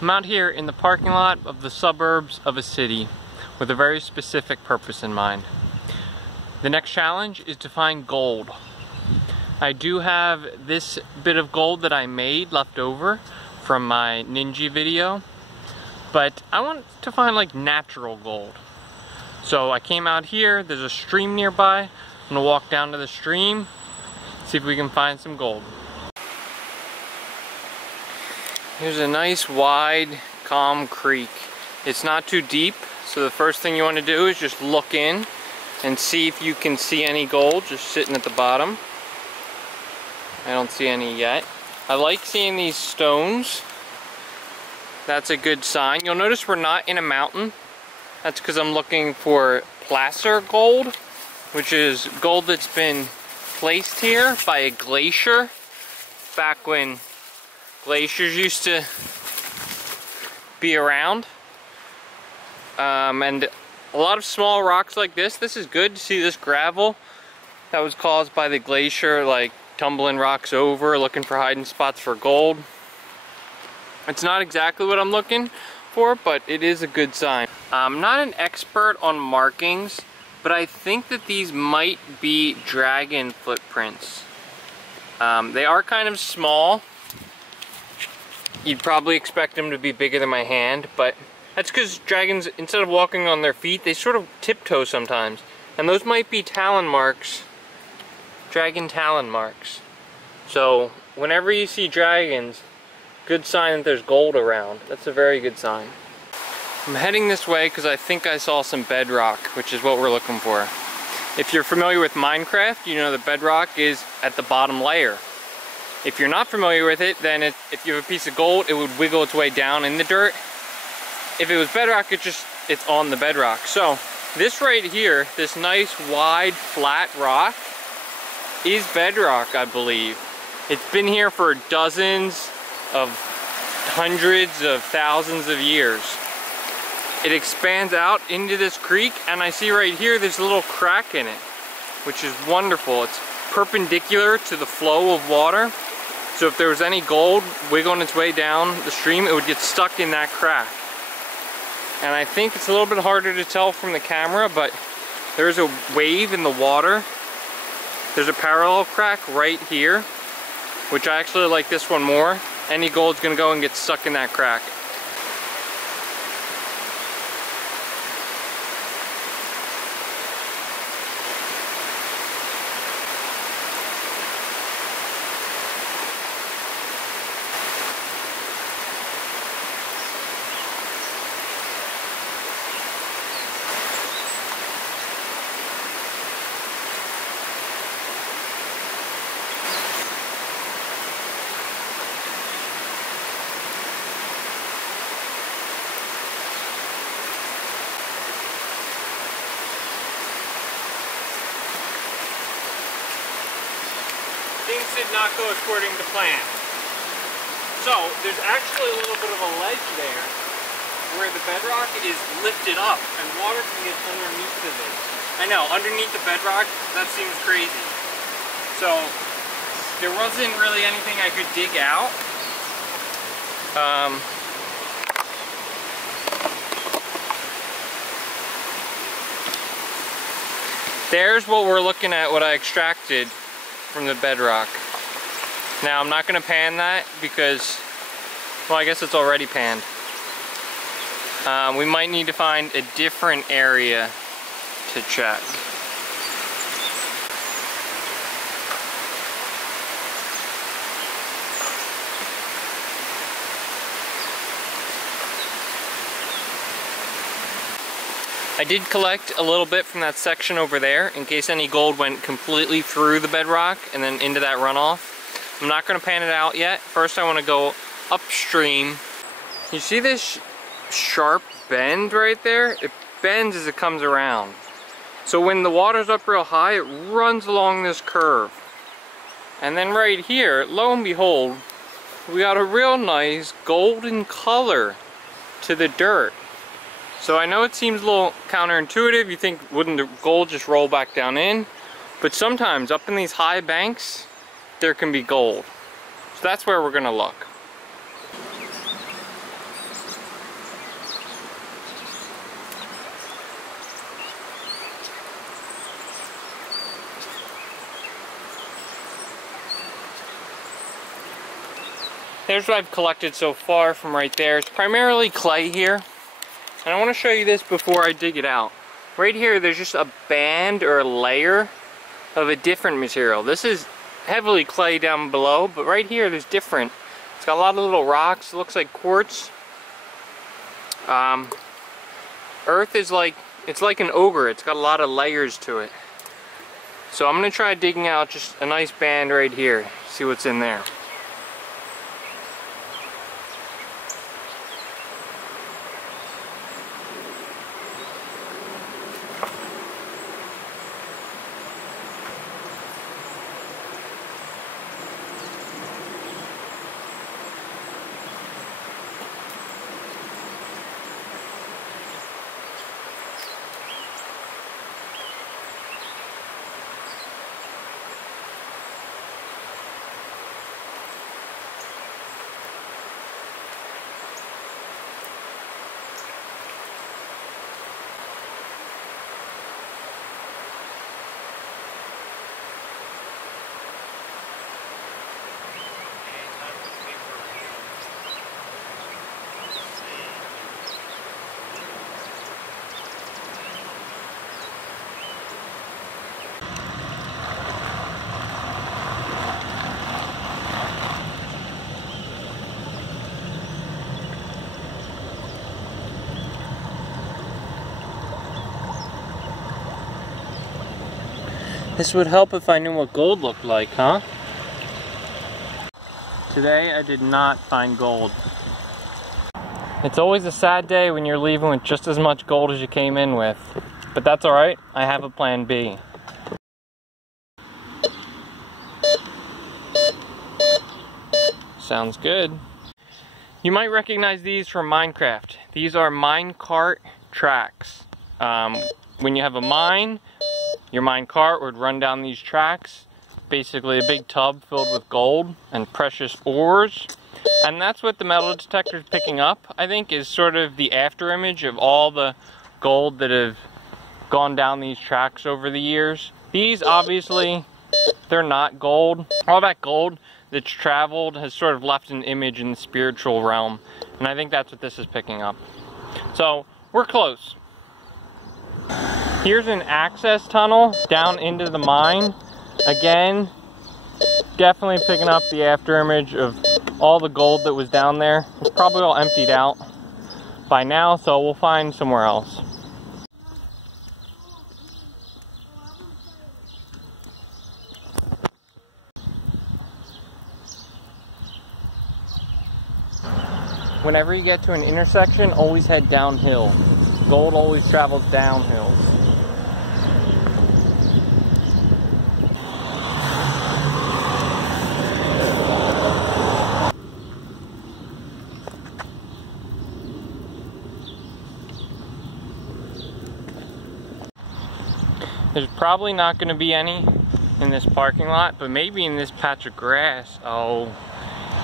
I'm out here in the parking lot of the suburbs of a city with a very specific purpose in mind. The next challenge is to find gold. I do have this bit of gold that I made left over from my ninja video, but I want to find like natural gold. So I came out here, there's a stream nearby. I'm gonna walk down to the stream, see if we can find some gold. Here's a nice wide, calm creek. It's not too deep, so the first thing you want to do is just look in and see if you can see any gold just sitting at the bottom. I don't see any yet. I like seeing these stones. That's a good sign. You'll notice we're not in a mountain. That's because I'm looking for placer gold, which is gold that's been placed here by a glacier back when glaciers used to be around. And a lot of small rocks like this is good to see. This gravel that was caused by the glacier, like tumbling rocks over, looking for hiding spots for gold. It's not exactly what I'm looking for, but it is a good sign. I'm not an expert on markings, but I think that these might be dragon footprints. They are kind of small. You'd probably expect them to be bigger than my hand, but that's because dragons, instead of walking on their feet, they sort of tiptoe sometimes. And those might be talon marks, dragon talon marks. So whenever you see dragons, good sign that there's gold around. That's a very good sign. I'm heading this way because I think I saw some bedrock, which is what we're looking for. If you're familiar with Minecraft, you know the bedrock is at the bottom layer. If you're not familiar with it, then if you have a piece of gold, it would wiggle its way down in the dirt. If it was bedrock, it's on the bedrock. So this right here, this nice wide flat rock is bedrock, I believe. It's been here for dozens of hundreds of thousands of years. It expands out into this creek, and I see right here there's a little crack in it, which is wonderful. It's perpendicular to the flow of water. So if there was any gold wiggling its way down the stream, it would get stuck in that crack. And I think it's a little bit harder to tell from the camera, but there's a wave in the water. There's a parallel crack right here, which I actually like this one more. Any gold's gonna go and get stuck in that crack. Things did not go according to plan. So there's actually a little bit of a ledge there where the bedrock is lifted up and water can get underneath of it. I know, underneath the bedrock, that seems crazy. So there wasn't really anything I could dig out. There's what we're looking at, what I extracted from the bedrock. Now I'm not going to pan that because, well, I guess it's already panned. We might need to find a different area to check. I did collect a little bit from that section over there in case any gold went completely through the bedrock and then into that runoff. I'm not going to pan it out yet. First I want to go upstream. You see this sharp bend right there? It bends as it comes around. So when the water's up real high, it runs along this curve. And then right here, lo and behold, we got a real nice golden color to the dirt. So I know it seems a little counterintuitive. You think, wouldn't the gold just roll back down in? But sometimes up in these high banks, there can be gold. So that's where we're gonna look. there's what I've collected so far from right there. It's primarily clay here. And I want to show you this before I dig it out. Right here, there's just a band or a layer of a different material. This is heavily clay down below, but right here, there's different. It's got a lot of little rocks. It looks like quartz. Earth is like, it's like an ogre. It's got a lot of layers to it. So I'm going to try digging out just a nice band right here. See what's in there. This would help if I knew what gold looked like, huh? Today I did not find gold. It's always a sad day when you're leaving with just as much gold as you came in with. But that's alright, I have a plan B. Sounds good. You might recognize these from Minecraft. These are minecart tracks. When you have a mine, your minecart would run down these tracks, basically a big tub filled with gold and precious ores. And that's what the metal detector is picking up, I think, is sort of the after image of all the gold that have gone down these tracks over the years. These, obviously, they're not gold. All that gold that's traveled has sort of left an image in the spiritual realm. And I think that's what this is picking up. So, we're close. Here's an access tunnel down into the mine. Again, definitely picking up the after image of all the gold that was down there. It's probably all emptied out by now, so we'll find somewhere else. Whenever you get to an intersection, always head downhill. Gold always travels downhill. There's probably not going to be any in this parking lot, but maybe in this patch of grass. Oh,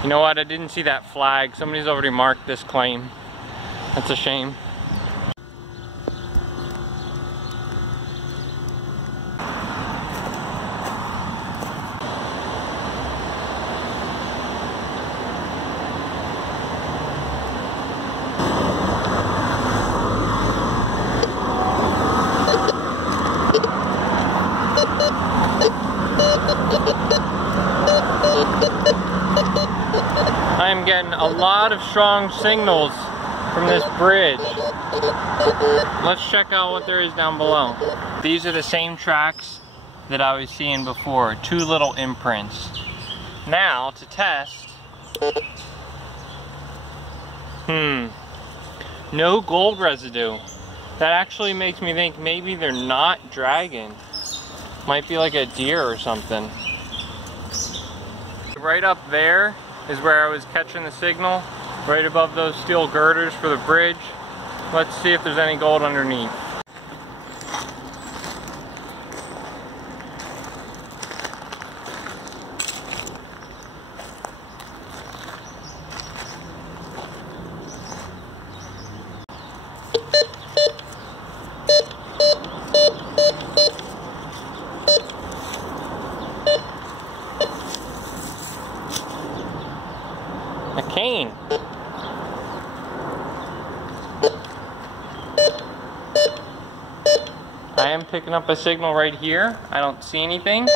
you know what? I didn't see that flag. Somebody's already marked this claim. That's a shame. I am getting a lot of strong signals from this bridge. Let's check out what there is down below. These are the same tracks that I was seeing before. Two little imprints. Now, to test. No gold residue. That actually makes me think maybe they're not dragon. Might be like a deer or something. Right up there is where I was catching the signal, right above those steel girders for the bridge. Let's see if there's any gold underneath. I cane. I am picking up a signal right here. I don't see anything.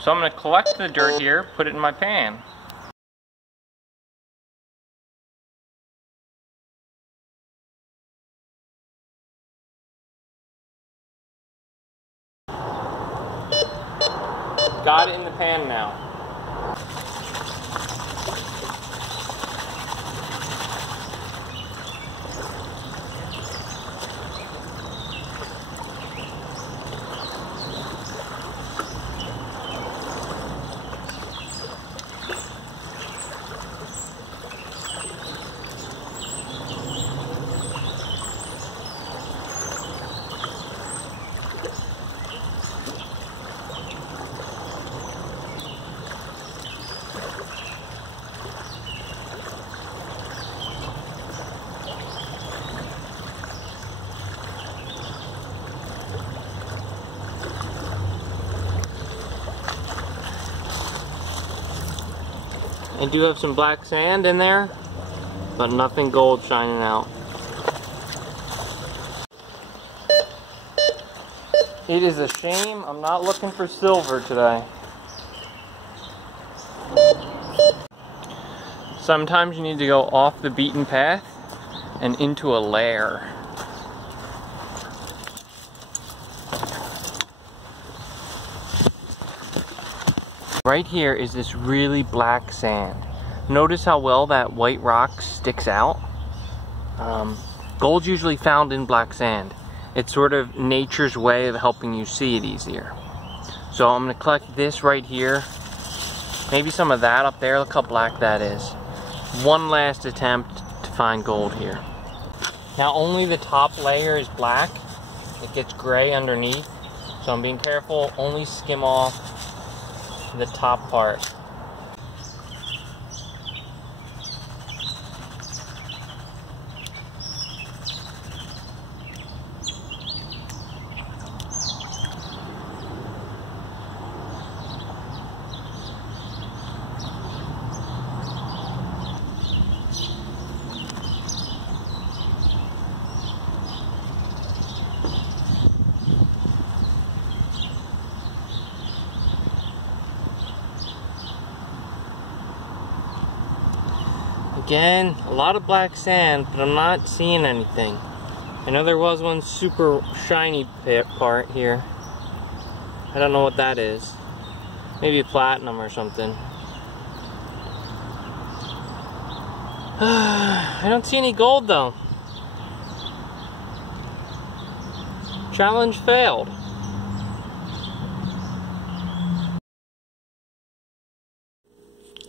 So I'm going to collect the dirt here, put it in my pan. Got it in the pan now. I do have some black sand in there, but nothing gold shining out. It is a shame I'm not looking for silver today. Sometimes you need to go off the beaten path and into a lair. Right here is this really black sand. Notice how well that white rock sticks out? Gold's usually found in black sand. It's sort of nature's way of helping you see it easier. So I'm going to collect this right here. Maybe some of that up there. Look how black that is. One last attempt to find gold here. Now only the top layer is black. It gets gray underneath. So I'm being careful. Only skim off the top part. Again, a lot of black sand, but I'm not seeing anything. I know there was one super shiny part here. I don't know what that is. Maybe platinum or something. I don't see any gold though. Challenge failed.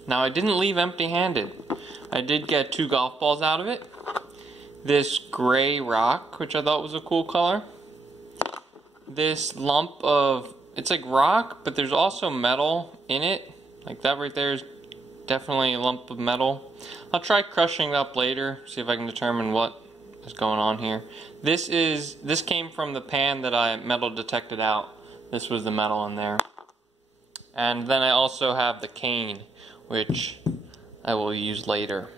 Now I didn't leave empty-handed. I did get 2 golf balls out of it. This gray rock, which I thought was a cool color. This lump of, it's like rock, but there's also metal in it. Like that right there is definitely a lump of metal. I'll try crushing it up later, see if I can determine what is going on here. This came from the pan that I metal detected out. This was the metal in there. And then I also have the cane, which I will use later.